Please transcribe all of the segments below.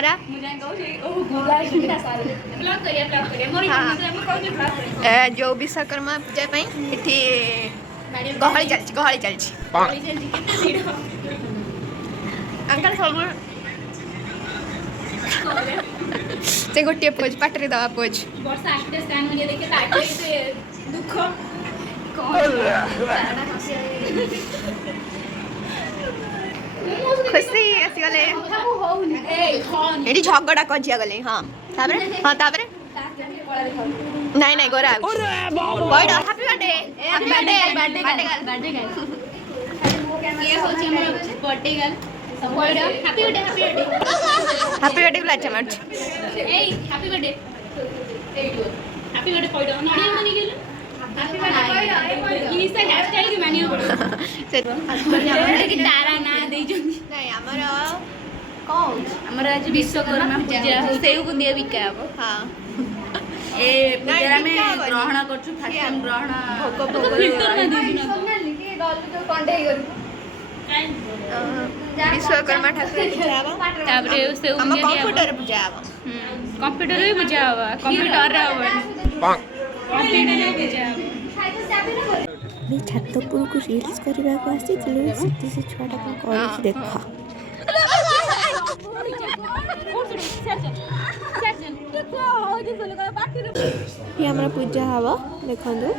तुम्हारा जो विश्वकर्मा पूजा इठी गहली चलची अंकल सब से गोटे पोज पाटरे दवा पोज दुख खुशी आसीगले एठी झगड़ा कजिया गले हां ताबरे नहीं नहीं गोरा बॉयड हैप्पी बर्थडे ये होची हमर बर्थडे गर्ल बॉयड हैप्पी बर्थडे गुला चमच ए हैप्पी बर्थडे बॉयड नडिया मानी गेल हैप्पी बर्थडे ई से हैशटैग के मानियो पड़ो से की तारा ना दे जो नहीं हमर कौन हमर आज विश्वकर्मा पूजा सेउ बुंदिया बिका अब हां ए पूजा में ग्रहण करछु फर्स्ट टाइम ग्रहण फिल्टर में दी ना के गल तो कंडे करू विश्वकर्मा ठाकुर पूजा आवा ताबरे सेउ बुंदिया कंप्यूटर पूजा आवा कंप्यूटर रे पूजा आवा कंप्यूटर रे आवा कंप्यूटर रे पूजा आवा मैं छत ऊपर को रील्स करबा को आसी चलो सिटी से छोटा को कॉलेज देखा ये हमरा पूजा हवा देखंदो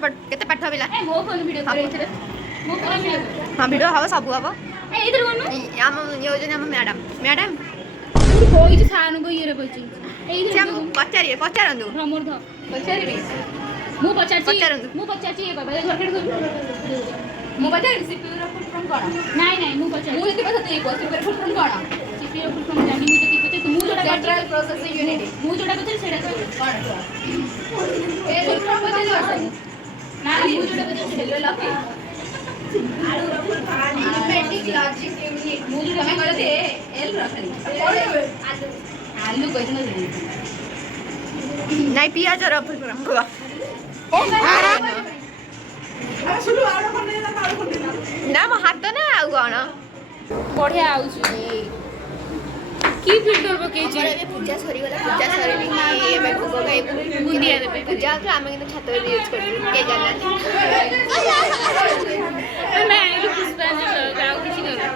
पट केते पाठ हबिला ए मो फोन वीडियो करे इथरे मो फोन वीडियो हां वीडियो हवा सब हवा ए इधर कोन हम योजना हम मैडम कोई जे खानु को येरे बची ए इधर हम पचारंदु हमर ध पचारिबे मु पचारची ये बाबा घर केड मु पचार सीपीयू रो फुल फॉर्म कोन नहीं मु पचार मु जति पता ते सीपीयू रो फुल फॉर्म कोन सीपीयू रो फुल फॉर्म जानि मु जति पते मु जोटा सेंट्रल प्रोसेसिंग यूनिट मु जोटा पते सेडा कोन ए फुल फॉर्म पते ना मु जोटा पते सेडा लखे आलू रो full form mathematic logic unit मु जोटा में करे दे एल रखनी आलू कोइ न नहीं पियाज रो फुल फॉर्म को ना मो हाथ ना आउ कोन बढ़िया आउची की फिल्टर पके छी पूजा सरी ए मैं भोग गाय बुंदिया देबे पूजा तो हम के छात रे यूज करती के जानना मैं पुष्पांजलि गाउ किछि कर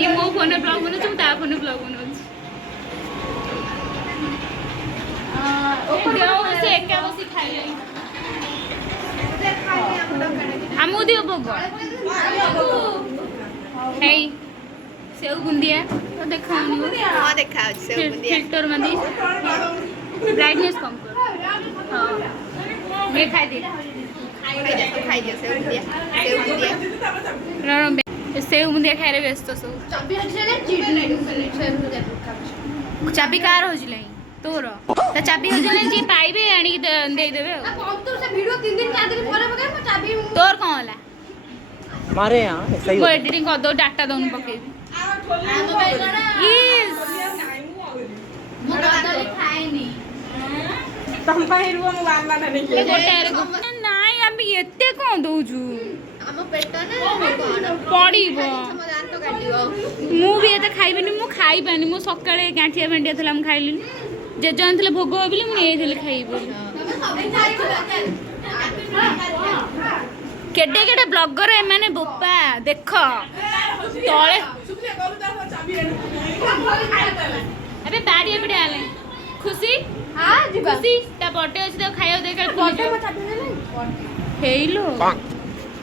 ये मो फोन ब्लॉग बनो तुम ता फोन ब्लॉग बनो से एका बसी खाइले आमुदी भोग हे सेव बुंदिया तो देखाउनी हां देखा सेव बुंदिया फिल्टर मनी ब्राइटनेस कम कर हां ये खाइ दे सेव बुंदिया खाइ रे व्यस्त सब चाबी हजले चीट नहीं चाबी कार हजले तोर त चाबी हजले जी पाइबे आनी दे देबे कम तो से वीडियो 3 दिन 4 दिन परे पके म चाबी तोर कोन होला मारे यहां सही वो एडिटिंग कर दो डाटा दोन पके यस मो बदली खाइनी तम पाहिरबो म वाला नहीं गोटे नहीं हम एते कोन दोजु हम पेट ना पड़ीबो समाधान तो काटियो मु भी एते खाइबेनी मु खाइ पानी मु सकाळे गांठिया भेंडिया थला हम खाइलिन जे जन थले भोग होबिले मु ए थले खाइबो केडे केडे ब्लॉगर ए माने बोपा देख तळे अबे बाड़ी एबडे आले खुशी हां जीवा खुशी ता बर्थडे अछि तो खाइयो दे के बर्थडे म चाबी नै हेइलो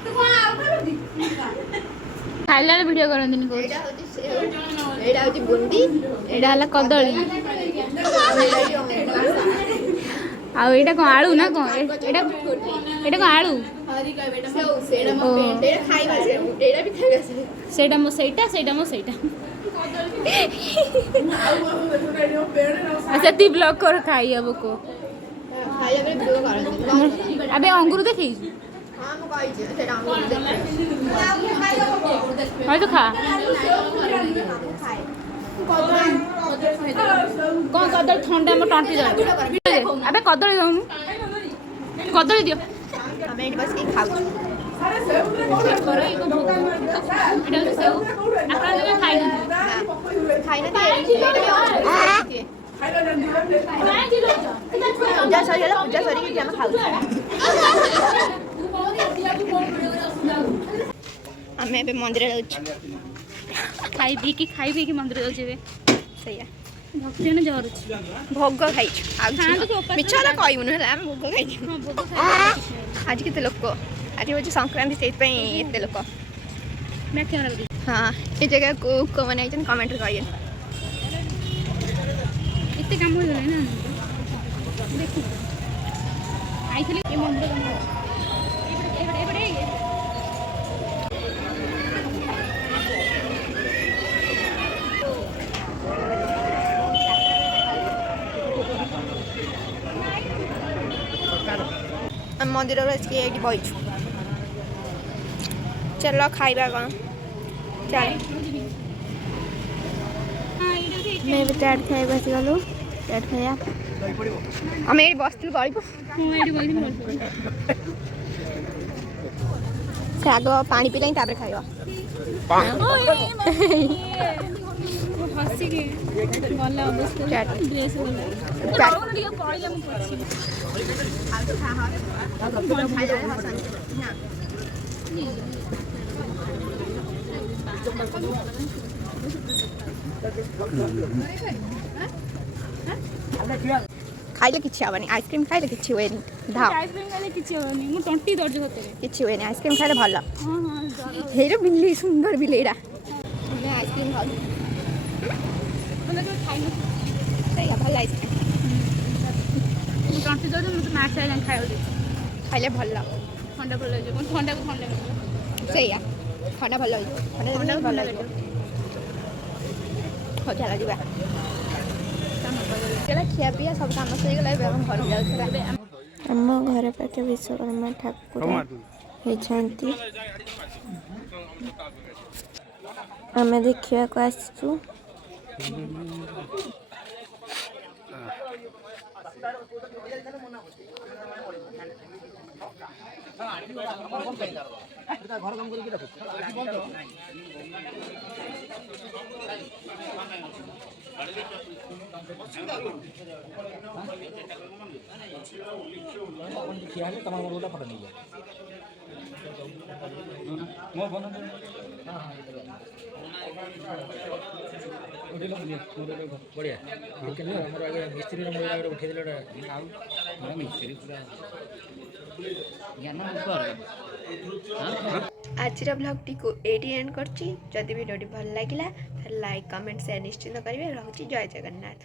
तू कोन आउ करू खाइला वीडियो करंदिनी को एडा होची बुंदी एडा हला कदली ଆଉ ଏଇଟା କ'ଣ ଆଳୁ ନା କ'ଣ ଏଇଟା କ'ଣ ଆଳୁ ସେଇଟା ମୋ ସେଇଟା ସେତିକି ବ୍ଲକ୍ କର ଖାଇ ହବ କୋ ଆବେ ଅଙ୍ଗୁର ଦେଖେଇଛୁ ହয়তো ଖା କ'ଣ କଦଳୀ ଥଣ୍ଡା ମୋ ତଣ୍ଟି ଯାଉଛି ଆବେ କଦଳୀ ଦଉନୁ କଦଳୀ ଦିଅ ଆମେ ଏଠି ବସିକି ଖାଉଛୁ ପୂଜା ସରିଗଲା ପୂଜା ସରିକି ଆମେ ଖାଉଛୁ ଆମେ ଏବେ ମନ୍ଦିର ଯାଉଛୁ ଖାଇ ପିଇକି ମନ୍ଦିର ଯାଉଛୁ ଏବେ ସେଇଆ ଭକ୍ତି ଜଣେ ଜରୁଛି ଭୋଗ ଖାଇଛୁ ଆଉ ମିଛ ହେଲା କହିବୁନି ହେଲା ଆମେ ଭୋଗ ଖାଇଛୁ ଆଜି କେତେ ଲୋକ ଆଜି ହେଉଛି ସଂକ୍ରାନ୍ତି ସେଇଥିପାଇଁ ଏତେ ଲୋକ ହଁ ଏ ଜାଗାକୁ କୋଉମାନେ ଆଇଛନ୍ତି କମେଣ୍ଟରେ କହିବେ ଏତେ କାମ ହେଇଗଲାଣି ନା ଦେଖୁ ଆଇଥିଲି ଏ ମନ୍ଦିର मंदिर ये बहीचु चल खाइबा कौन चल मैं भी टाट खाई बस गलु टाट खाया आम ये बस गल से आग पानी पीला खाइबा खाइले किछि हबनी आइसक्रीम खाइले किछि होएनी धाम आइसक्रीम खाइले किछि होएनी मु टंटी दर्ज होते किछि होएनी आइसक्रीम खाइले भलो हां हां हेरो बिल्ली सुंदर बिलेडा मैं आइसक्रीम खाऊ मतलब खाइनो सही भल आइसक्रीम मु टंटी दर्ज मु मैच आइला खाइले खाइले भलो ठंडा भलो जे कोन ठंडा को ठंडा सही ठंडा भलो ठंडा भलो हो जाला दिबा खिया पिया सब काम से घर जाम घर पाखे विश्वकर्मा ठाकुर होती आम देखा आसचु आज ब्लॉग को एडी एंड करछि जदि वीडियो भल लागिला लाइक कमेंट शेयर निश्चित करेंगे। रहुछि जय जगन्नाथ।